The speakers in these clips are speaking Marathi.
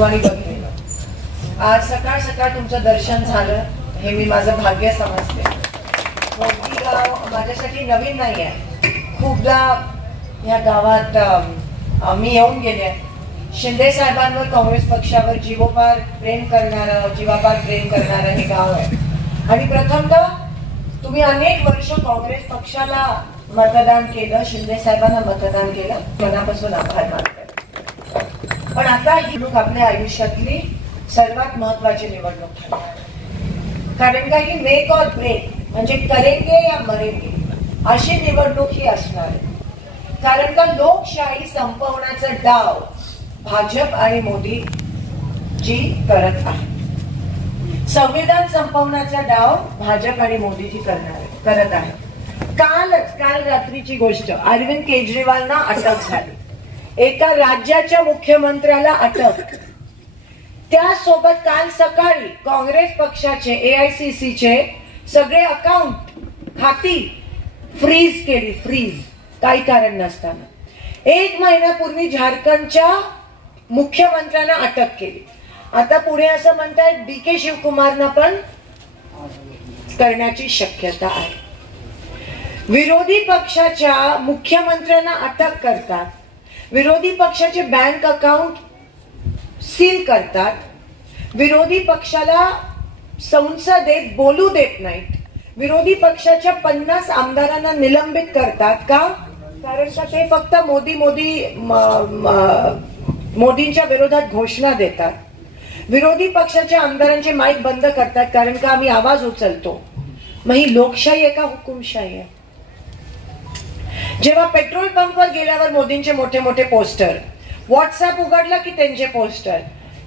पाहिलं आणि बघितलं. आज सकाळ सकाळ तुमचं दर्शन झालं हे मी माझं भाग्य समजते. मोठी गाव माझ्यासाठी नवीन नाही आहे. खूपदा या गावात मी येऊन गेले. शिंदे साहेबांवर, काँग्रेस पक्षावर जीवापार प्रेम करणारं हे गाव आहे. आणि प्रथमतः तुम्ही अनेक वर्ष काँग्रेस पक्षाला मतदान केलं, शिंदे साहेबांना मतदान केलं, मनापासून आभार मानते. पण आता ही निवडणूक आपल्या आयुष्यातली सर्वात महत्वाची निवडणूक ठरणार. कारण का ही मेक और ब्रेक, म्हणजे करेंगे या मरेंगे अशी निवडणूक ही असणार आहे. कारण का लोकशाही संपवण्याचा डाव भाजप आणि मोदी जी करत आहे. संविधान संपवण्याचा डाव भाजप आणि मोदीजी करत आहे. काल रात्रीची गोष्ट, अरविंद केजरीवालना अटक झाली. एका राज्याच्या मुख्यमंत्र्याला अटक. त्यासोबत काल सकाळी काँग्रेस पक्षाचे AICCचे सगळे अकाउंट, खाती फ्रीज केली. फ्रीज, काही कारण नसताना. 1 महिन्यापूर्वी झारखंडच्या मुख्यमंत्र्यांना अटक केली. आता पुढे असं म्हणतायत DK शिवकुमारना पण करण्याची शक्यता आहे. विरोधी पक्षाच्या मुख्यमंत्र्यांना अटक करतात, विरोधी पक्षाचे बँक अकाउंट सील करतात, विरोधी पक्षाला संसदेत बोलू देत नाहीत, विरोधी पक्षाच्या 50 आमदारांना निलंबित करतात. का? कारण का ते फक्त मोदींच्या विरोधात घोषणा देतात. विरोधी पक्षाच्या आमदारांचे माईक बंद करतात कारण का आम्ही आवाज उचलतो. मग ही लोकशाही आहे का हुकुमशाही आहे? जेव्हा पेट्रोल पंपवर गेल्यावर मोदींचे मोठे मोठे पोस्टर, व्हॉट्सअप उघडला की त्यांचे पोस्टर,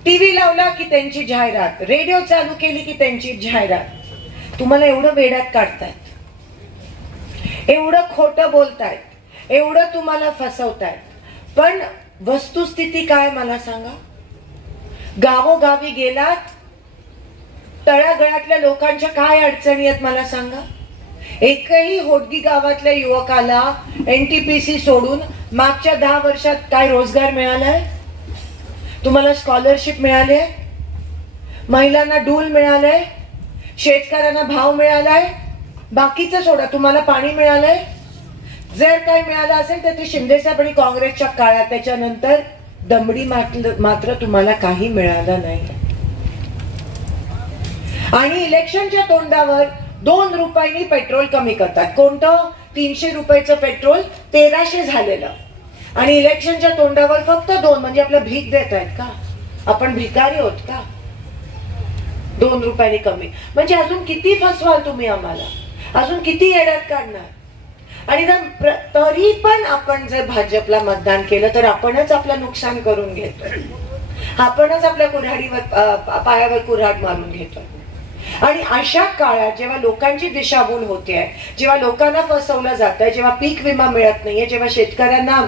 टीव्ही लावला की त्यांची जाहिरात, रेडिओ चालू केली की त्यांची जाहिरात. तुम्हाला एवढं वेड्यात काढतायत, एवढं खोटं बोलतायत, एवढं तुम्हाला फसवतायत. पण वस्तुस्थिती काय मला सांगा? गावोगावी गेलात, तळागाळातल्या लोकांच्या काय अडचणी आहेत मला सांगा? एकही होडगी गावातल्या युवकाला NTPC सोडून मागच्या 10 वर्षात काय रोजगार मिळालाय? तुम्हाला स्कॉलरशिप मिळाले? महिलांना डूल मिळालंय? शेतकऱ्यांना भाव मिळालाय? बाकीचं सोडा, तुम्हाला पाणी मिळालंय? जर काही मिळालं असेल तर ते शिंदेसाहेब आणि काँग्रेसच्या काळात. त्याच्यानंतर दमडी मात्र तुम्हाला काही मिळालं नाही. आणि इलेक्शनच्या तोंडावर 2 रुपयांनी पेट्रोल कमी करतात. कोणतं? 300 रुपयाचं पेट्रोल 1300 झालेलं. आणि इलेक्शनच्या तोंडावर फक्त 2, म्हणजे आपलं भीक देत आहेत का? आपण भिकारी होत का? 2 रुपयांनी कमी म्हणजे अजून किती फसवाल तुम्ही आम्हाला? अजून किती येड्यात काढणार? आणि तरी पण आपण जर भाजपला मतदान केलं तर आपणच आपलं नुकसान करून घेतो. आपणच आपल्या पायावर कुऱ्हाड मारून घेतो. आणि अशा काळात जेव्हा लोकांची दिशाभूल होते, जेव्हा लोकांना फसवलं जात आहे, जेव्हा पीक विमा मिळत नाहीये, जेव्हा शेतकऱ्यांना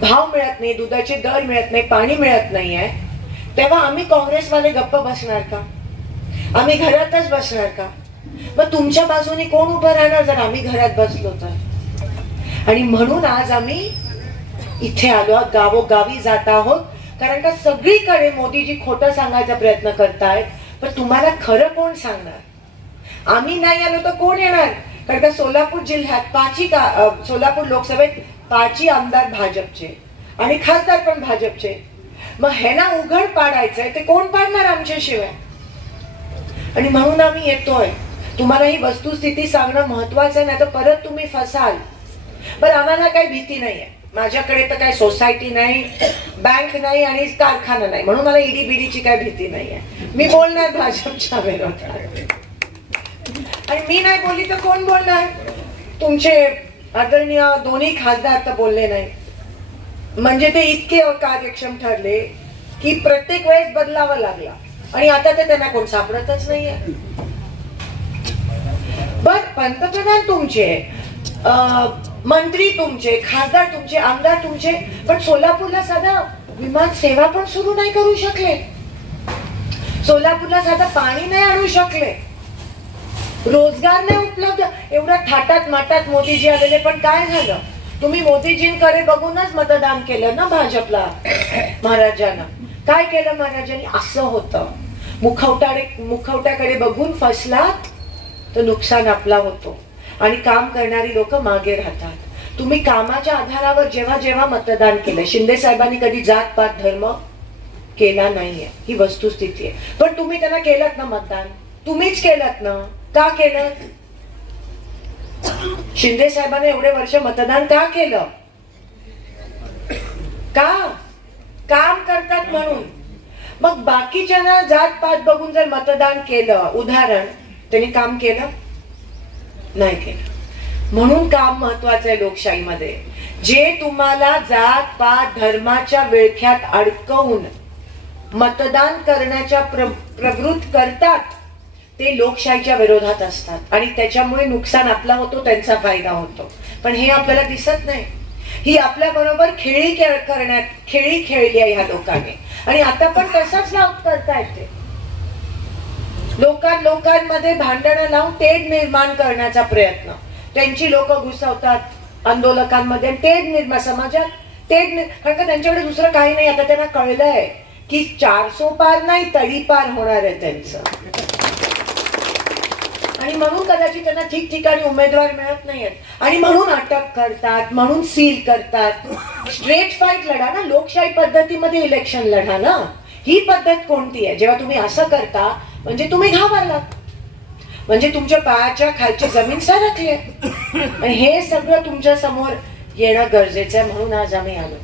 भाव मिळत नाही, दुधाचे दर मिळत नाही, पाणी मिळत नाहीये, तेव्हा आम्ही काँग्रेसवाले गप्प बसणार का? आम्ही घरातच बसणार का? मग तुमच्या बाजूने कोण उभं राहणार जर आम्ही घरात बसलो तर? आणि म्हणून आज आम्ही इथे आलो आहोत, गावोगावी जात आहोत. कारण का सगळीकडे मोदीजी खोटं सांगायचा प्रयत्न करतायत, पण तुम्हाला खरं कोण सांगणार? आम्ही नाही आलो तर कोण येणार? कारण का सोलापूर जिल्ह्यात सोलापूर लोकसभेत 5 आमदार भाजपचे आणि खासदार पण भाजपचे. मग ह्यांना उघड पाडायचंय, ते कोण पाडणार आमच्याशिवाय? आणि म्हणून आम्ही येतोय. तुम्हाला ही वस्तुस्थिती सांगणं महत्वाचं, नाही तर परत तुम्ही फसाल. पण आम्हाला काही भीती नाहीये. माझ्याकडे तर काही सोसायटी नाही, बँक नाही आणि कारखाना नाही, म्हणून मला ईडी-बीडीची काही भीती नाहीये. मी बोलणार भाजपच्या विरोधात. आणि मी नाही बोलली तर कोण बोलणार? तुमचे आदरणीय दोन्ही खासदार तर बोलले नाही. म्हणजे ते इतके कार्यक्षम ठरले की प्रत्येक वेळेस बदलावा लागला. आणि आता तर त्यांना कोण सापडतच नाहीये. बर, पंतप्रधान तुमचे, मंत्री तुमचे, खासदार तुमचे, आमदार तुमचे, पण सोलापूरला साधा विमान सेवा पण सुरू नाही करू शकले. सोलापूरला साधा पाणी नाही आणू शकले. रोजगार नाही उपलब्ध. एवढा थाटात माटात मोदीजी आलेले, पण काय झालं? तुम्ही मोदीजींकडे बघूनच मतदान केलं ना भाजपला. महाराजांना काय केलं? महाराजांनी असं होतं, मुखवट्याकडे बघून फसलात तर नुकसान आपला होतो आणि काम करणारी लोक मागे राहतात. तुम्ही कामाच्या आधारावर जेव्हा जेव्हा मतदान केलं, शिंदे साहेबांनी कधी जात पात धर्म केला नाहीये, ही वस्तुस्थिती आहे. पण तुम्ही त्यांना केलं ना मतदान, तुम्हीच केलं ना. का केलं? शिंदे साहेबांनी एवढे वर्ष मतदान का केलं? का? काम करतात म्हणून. मग बाकीच्यांना जात पात बघून जर मतदान केलं, उदाहरण, त्यांनी काम केलं नाही केलं. म्हणून काम महत्वाचं आहे लोकशाहीमध्ये. जे तुम्हाला जात पात धर्माच्या विळख्यात अडकवून मतदान करण्याच्या प्रवृत्त करतात ते लोकशाहीच्या विरोधात असतात आणि त्याच्यामुळे नुकसान आपला होतो, त्यांचा फायदा होतो. पण हे आपल्याला दिसत नाही. ही आपल्या बरोबर खेळी खेळली आहे ह्या लोकांनी आणि आता पण तसाच लावत करतायत ते. लोकांमध्ये भांडणं लावून तेढ निर्माण करण्याचा प्रयत्न. त्यांची लोक घुसवतात आंदोलकांमध्ये, तेढ निर्माण समाजात कारण का त्यांच्याकडे दुसरं काही नाही. आता त्यांना कळलंय की 400 पार नाही, तडीपार होणार आहे त्यांचं. आणि म्हणून कदाचित त्यांना ठिकठिकाणी उमेदवार मिळत नाहीयेत आणि म्हणून अटक करतात, म्हणून सील करतात. स्ट्रेट फाईट लढा ना, लोकशाही पद्धतीमध्ये इलेक्शन लढा ना. ही पद्धत कोणती आहे? जेव्हा तुम्ही असं करता म्हणजे तुम्ही घाबरलात, म्हणजे तुमच्या पायाच्या खालची जमीन सरकली. हे सगळं तुमच्या समोर येणं गरजेचं आहे. म्हणून आज आम्ही आलो.